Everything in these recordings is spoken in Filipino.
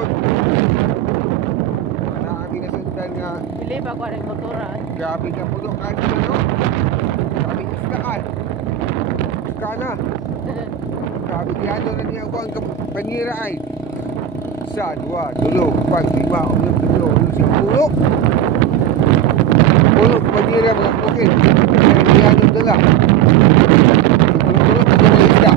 sunod. Wala kami nasundan nga. Bili ba ko rin motoran? Grabe ka po doon kanina, no? Grabe iskaan. Iska na. Grabe tiyado na niya ko ang panira ay. 1, 2, 3, 4, 5, 6, 7, 8, 9, 10. Puno panira mga bukid. Kaya tiyado dala. Puno pa dyan ang isda.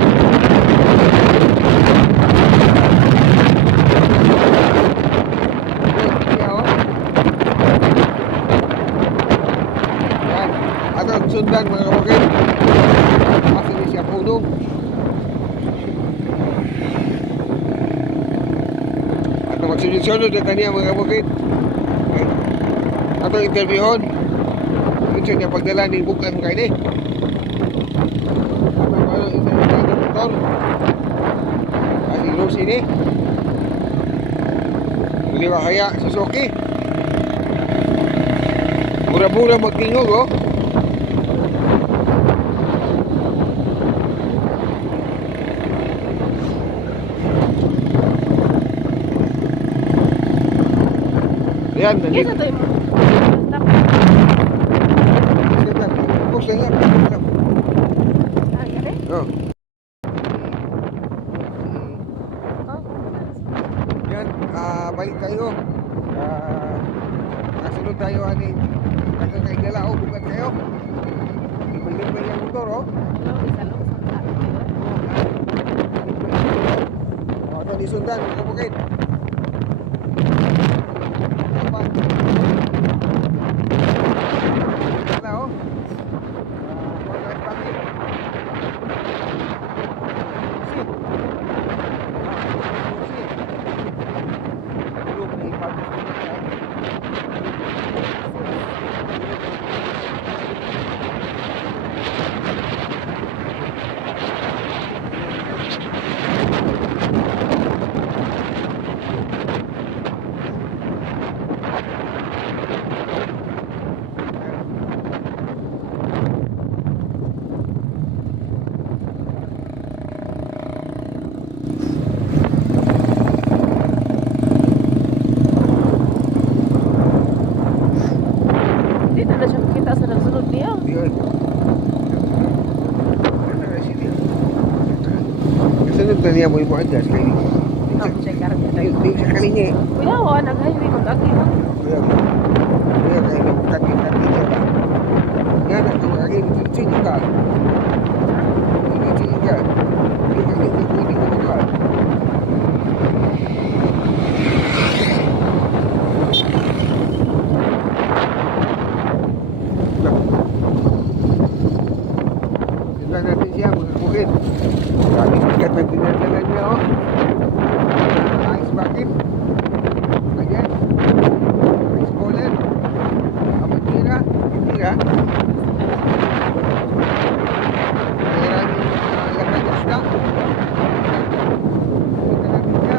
Atau sundan mga kabukid. Kasi di siya puno. Atau magsunod-sunod na kaniya mga kabukid. Atau interviewon. Ito niya pagdala ni bukan kayo ni. Atau ano interviewon ng motor. Kasi Lucy ni. Hindi ba kaya Suzuki? Mura-mura magtingog oh. Yan, Yes, ito yung stop. Bus na yan. Ah, yan eh? Oh. Oh. Yan, balik tayo. Kasunod tayo ani. Kasi kayo dala, oh, bukan kayo. Balik ba yung motor, oh? Isa lang sa akin. Oh, ito di sundan, kabukid. Dito na siya makita sa nagsunod niya. Yun. Kasunod na niya mo yung mga adjust kayo. Check ka rin yun. Di sa kalinya eh. Kuya, nag-highway mag-agi mo. Kuya kayo na kati-kati niya ba? Nga na, kung lagi, sige ka. Sige ka. Hindi ko ka. Tignan natin siya, mga bukid. Grabe sikat ng dinadala niya, oh. Ice bucket. Ayan. Ice bowler. Tira. Mayroon yung laman ng isda. Tignan natin siya.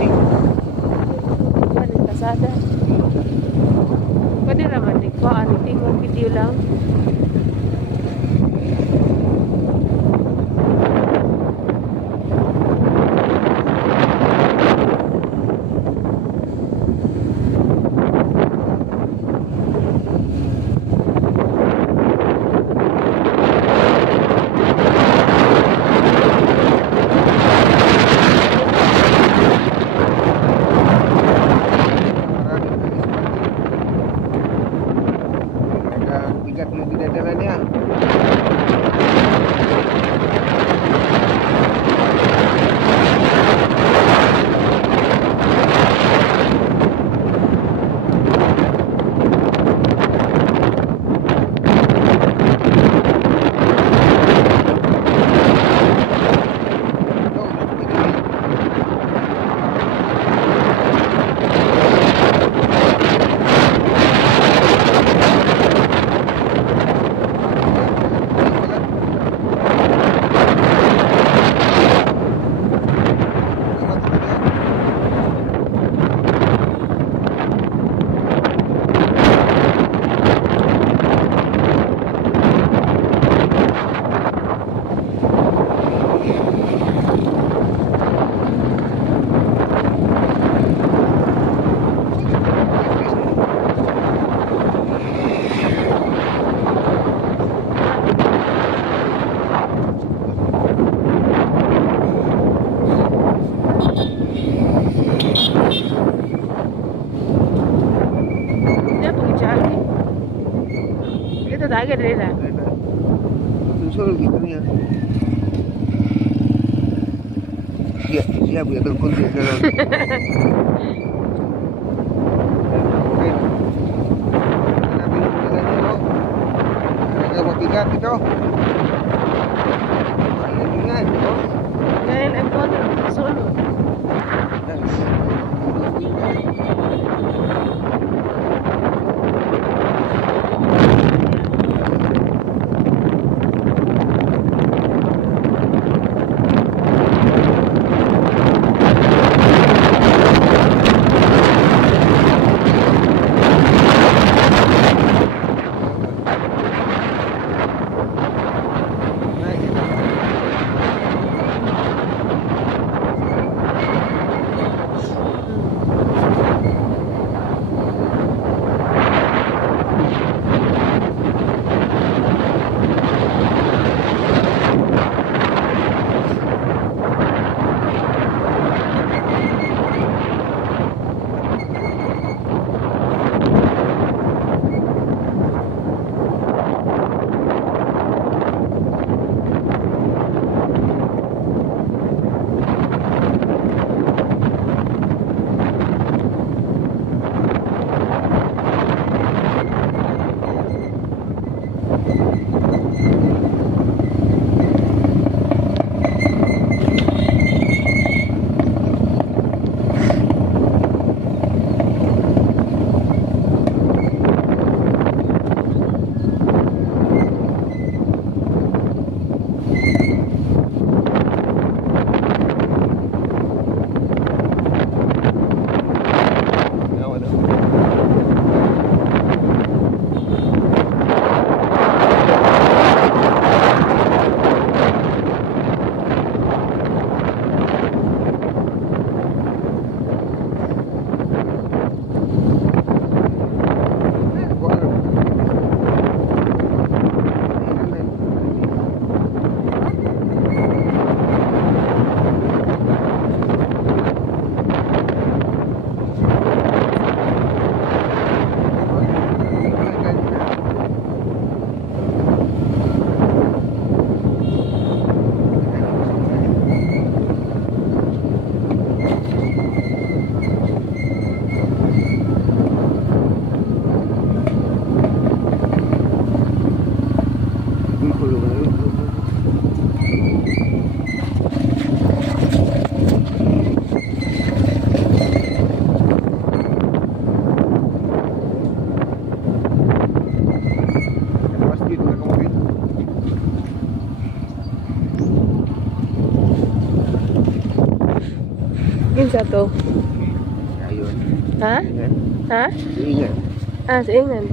susi. Ba ng kasada? Pwede naman, nagpaan, tingong video lang. Maraming bigat yung dinadala niya. Ito talaga nila. Susul gitu niya. Siya buya terkunci dalam. Agak mabigat ito. Ingat ito. Ngayon ang kono, solo. Kinsa to? Ayun. Ha? Ingan. Ha? Ingan. Ah, sa ingan.